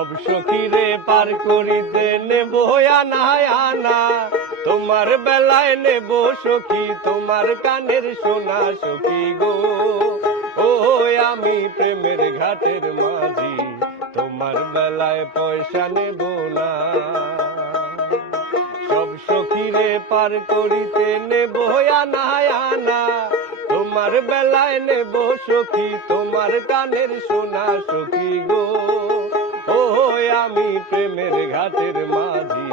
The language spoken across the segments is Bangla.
সব সখীরে পার করিতে নেব আনা আনা, তোমার বেলায় নেব সখী তোমার কানের সোনা সখী গো। ও আমি প্রেমের ঘাটের মাঝি, তোমার বেলায় পয়সা নেব না। সব সখীরে পার করিতে নেব আনা আনা, তোমার বেলায় নেব সখী তোমার কানের সোনা সখী গো। ও আমি প্রেমের ঘাটের মাঝি,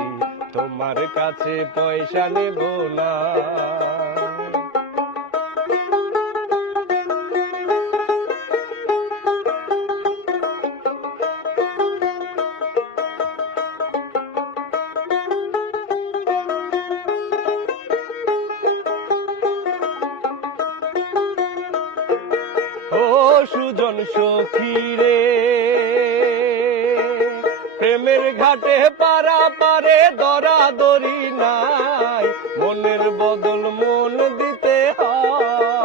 তোমার কাছে পয়সা নেব না। ও সুজন সখী রে, প্রেমের ঘাটে পারা পারে দরাদরি নাই, মনের বদল মন দিতে হয়।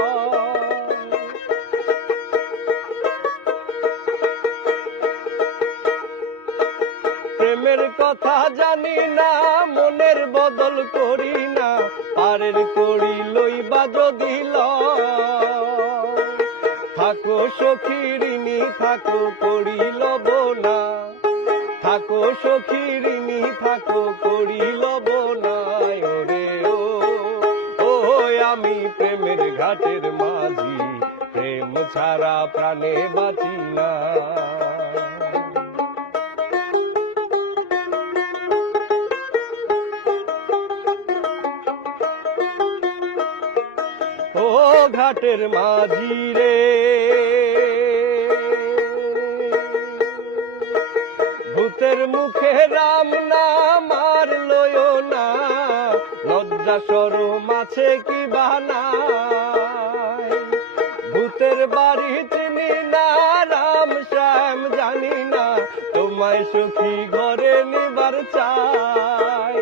প্রেমের কথা জানি না, মনের বদল করি না, পারের করি লইবা যদি থাকো সখী ঋণী থাকো করি লব না, থাকো সখী ঋণী থাকো করি লব না। ওরে ও আমি প্রেমের ঘাটের মাঝি, প্রেম ছাড়া প্রাণে বাঁচি না। ও ঘাটের মাঝি রে, ভূতের মুখে রাম নাম আর লয় না, লজ্জা শরম আছে কি বানায়। ভূতের বাড়ি চিনি না, রাম শ্যাম জানি না, তোমায় সখী ঘরে নিবার চাই।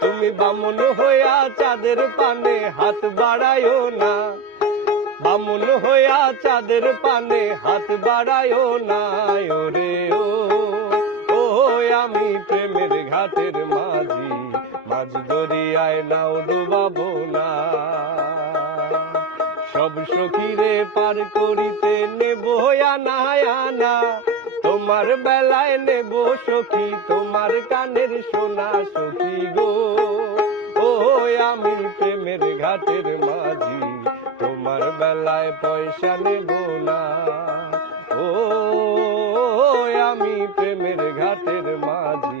তুমি বামুন হইয়া চাঁদের পানে হাত বাড়ায়ও না, বামুন হইয়া চাঁদের পানে হাত বাড়ায়ও না। ওরে ও আমি প্রেমের ঘাটের মাঝি, মাঝ দরিয়ায় নাও ডুবাবো না। সব সখীরে পার করিতে নেব আনা আনা, তোমার বেলায় নেব সখী তোমার কানের সোনা সখী গো। ও আমি প্রেমের ঘাটের মাঝি, তোমার বেলায় পয়সা নেব না। ও আমি প্রেমের ঘাটের মাঝি।